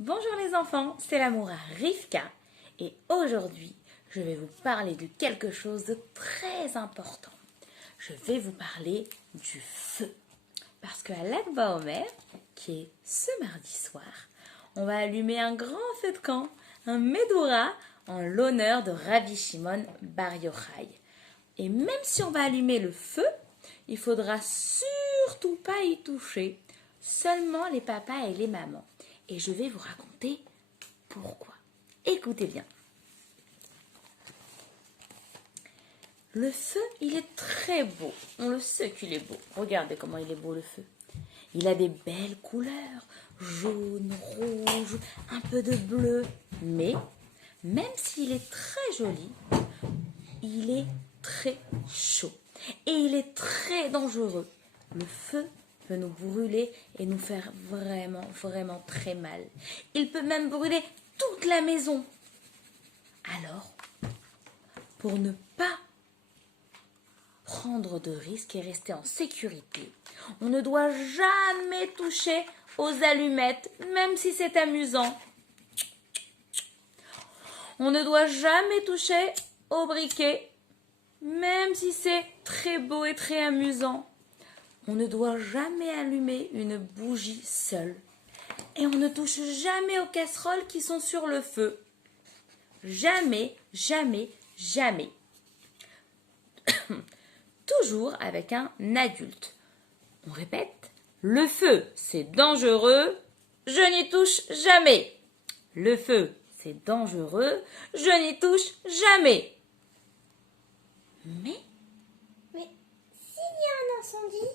Bonjour les enfants, c'est l'amoura Rivka et aujourd'hui je vais vous parler de quelque chose de très important. Je vais vous parler du feu. Parce qu'à Lag BaOmer, qui est ce mardi soir, on va allumer un grand feu de camp, un Medoura, en l'honneur de Rabbi Shimon Bar Yochai. Et même si on va allumer le feu, il faudra surtout pas y toucher, seulement les papas et les mamans. Et je vais vous raconter pourquoi. Écoutez bien. Le feu, il est très beau. On le sait qu'il est beau. Regardez comment il est beau le feu. Il a des belles couleurs, jaune, rouge, un peu de bleu. Mais, même s'il est très joli, il est très chaud. Et il est très dangereux. Le feu peut nous brûler et nous faire vraiment très mal. Il peut même brûler toute la maison. Alors, pour ne pas prendre de risques et rester en sécurité, on ne doit jamais toucher aux allumettes, même si c'est amusant. On ne doit jamais toucher aux briquets, même si c'est très beau et très amusant. On ne doit jamais allumer une bougie seule. Et on ne touche jamais aux casseroles qui sont sur le feu. Jamais. Toujours avec un adulte. On répète, le feu, c'est dangereux, je n'y touche jamais. Le feu, c'est dangereux, je n'y touche jamais. Mais s'il y a un incendie?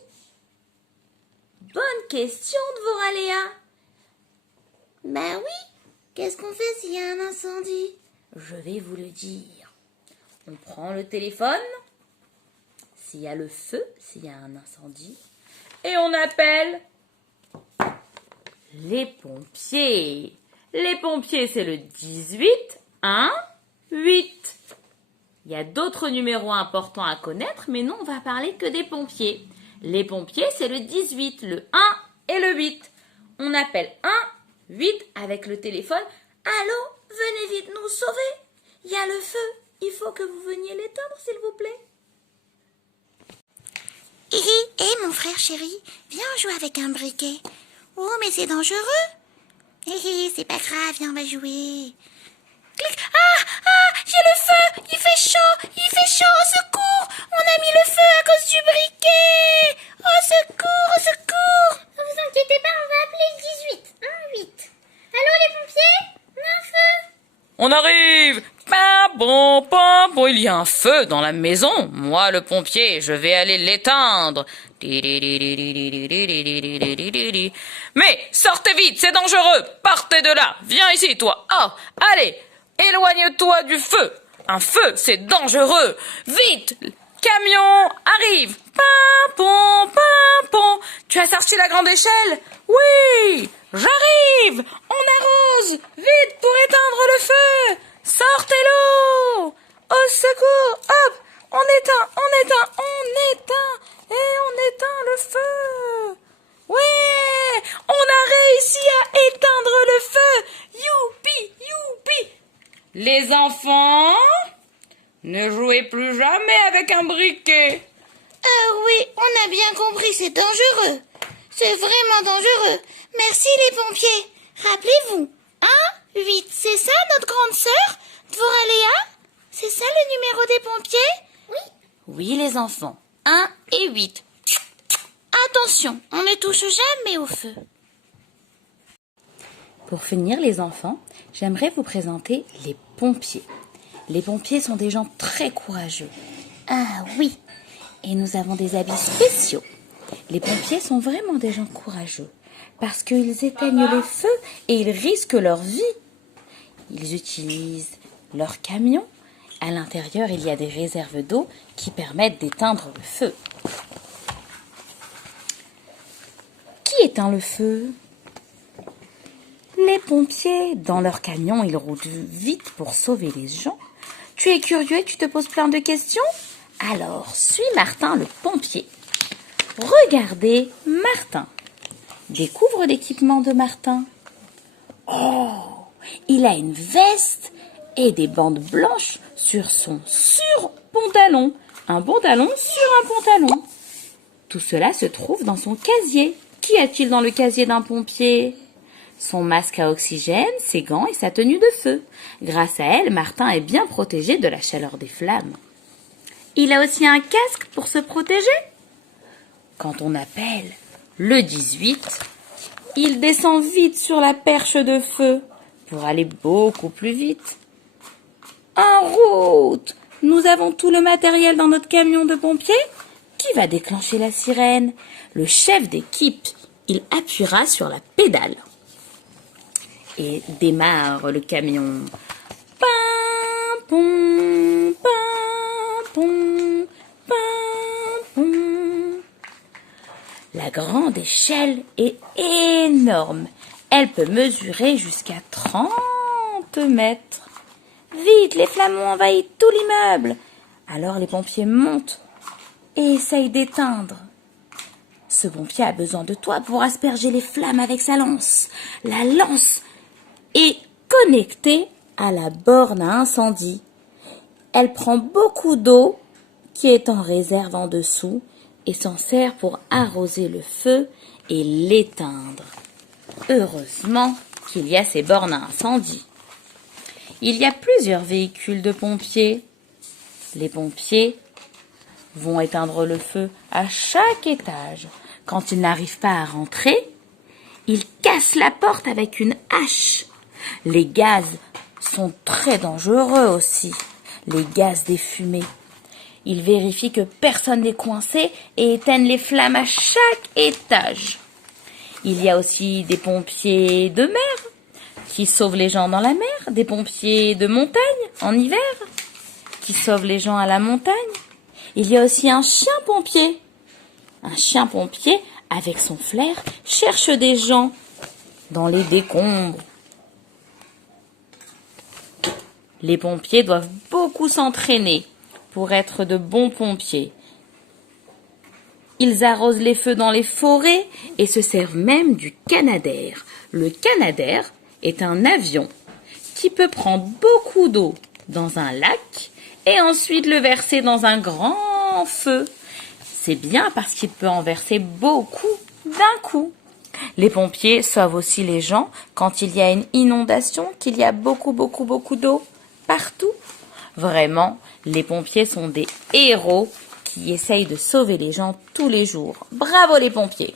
Bonne question, Dvoraléa. Bah oui, qu'est-ce qu'on fait s'il y a un incendie? Je vais vous le dire. On prend le téléphone, s'il y a le feu, s'il y a un incendie, et on appelle les pompiers. Les pompiers, c'est le 18 1 8. Il y a d'autres numéros importants à connaître, mais nous, on va parler que des pompiers. Les pompiers, c'est le 18, le 1 et le 8. On appelle 1, 8 avec le téléphone. Allô, venez vite nous sauver. Il y a le feu. Il faut que vous veniez l'éteindre, s'il vous plaît. Hé, mon frère chéri, viens jouer avec un briquet. Oh, mais c'est dangereux. C'est pas grave, viens, on va jouer. Clic. J'ai le feu, il fait chaud, au secours. On a mis le feu à cause du briquet. Au secours. Ne vous inquiétez pas, on va appeler le 18, 1, 8. Allô, les pompiers? On a un feu. On arrive! Bon, il y a un feu dans la maison. Moi, le pompier, je vais aller l'éteindre. Mais sortez vite, c'est dangereux. Partez de là. Viens ici, toi. Oh, allez, éloigne-toi du feu. Un feu, c'est dangereux. Vite, camion, arrive. Pimpon. Tu as sorti la grande échelle? Oui, j'arrive. On arrose. Vite pour éteindre le feu. Sortez l'eau. Au secours. Hop, on éteint. Et on éteint le feu. Ouais, on a réussi à éteindre le feu. Youpi. Les enfants, ne jouez plus jamais avec un briquet. Oui, on a bien compris, c'est dangereux. C'est vraiment dangereux. Merci les pompiers. Rappelez-vous, 1, 8, c'est ça notre grande sœur, Dvoraléa? C'est ça le numéro des pompiers? Oui. Oui, les enfants. 1 et 8. Attention, on ne touche jamais au feu. Pour finir, les enfants, j'aimerais vous présenter les pompiers. Les pompiers sont des gens très courageux. Ah oui. Et nous avons des habits spéciaux. Les pompiers sont vraiment des gens courageux parce qu'ils éteignent les feux et ils risquent leur vie. Ils utilisent leur camion. À l'intérieur, il y a des réserves d'eau qui permettent d'éteindre le feu. Qui éteint le feu? Les pompiers. Dans leur camion, ils roulent vite pour sauver les gens. Tu es curieux et tu te poses plein de questions? Alors, suis Martin le pompier. Regardez Martin. Découvre l'équipement de Martin. Oh, il a une veste et des bandes blanches sur son sur-pantalon. Un pantalon sur un pantalon. Tout cela se trouve dans son casier. Qu'y a-t-il dans le casier d'un pompier? Son masque à oxygène, ses gants et sa tenue de feu. Grâce à elle, Martin est bien protégé de la chaleur des flammes. Il a aussi un casque pour se protéger. Quand on appelle le 18, il descend vite sur la perche de feu pour aller beaucoup plus vite. En route! Nous avons tout le matériel dans notre camion de pompiers. Qui va déclencher la sirène? Le chef d'équipe, il appuiera sur la pédale. Et démarre le camion. Pam, pom, pam, pom, pam, pom. La grande échelle est énorme. Elle peut mesurer jusqu'à 30 mètres. Vite, les flammes ont envahi tout l'immeuble. Alors les pompiers montent et essayent d'éteindre. Ce pompier a besoin de toi pour asperger les flammes avec sa lance. La lance est connectée à la borne à incendie. Elle prend beaucoup d'eau qui est en réserve en dessous et s'en sert pour arroser le feu et l'éteindre. Heureusement qu'il y a ces bornes à incendie. Il y a plusieurs véhicules de pompiers. Les pompiers vont éteindre le feu à chaque étage. Quand ils n'arrivent pas à rentrer, ils cassent la porte avec une hache. Les gaz sont très dangereux aussi, les gaz des fumées. Ils vérifient que personne n'est coincé et éteignent les flammes à chaque étage. Il y a aussi des pompiers de mer qui sauvent les gens dans la mer, des pompiers de montagne en hiver qui sauvent les gens à la montagne. Il y a aussi un chien pompier. Un chien pompier, avec son flair, cherche des gens dans les décombres. Les pompiers doivent beaucoup s'entraîner pour être de bons pompiers. Ils arrosent les feux dans les forêts et se servent même du canadair. Le canadair est un avion qui peut prendre beaucoup d'eau dans un lac et ensuite le verser dans un grand feu. C'est bien parce qu'il peut en verser beaucoup d'un coup. Les pompiers sauvent aussi les gens quand il y a une inondation, qu'il y a beaucoup d'eau partout. Vraiment, les pompiers sont des héros qui essayent de sauver les gens tous les jours. Bravo les pompiers!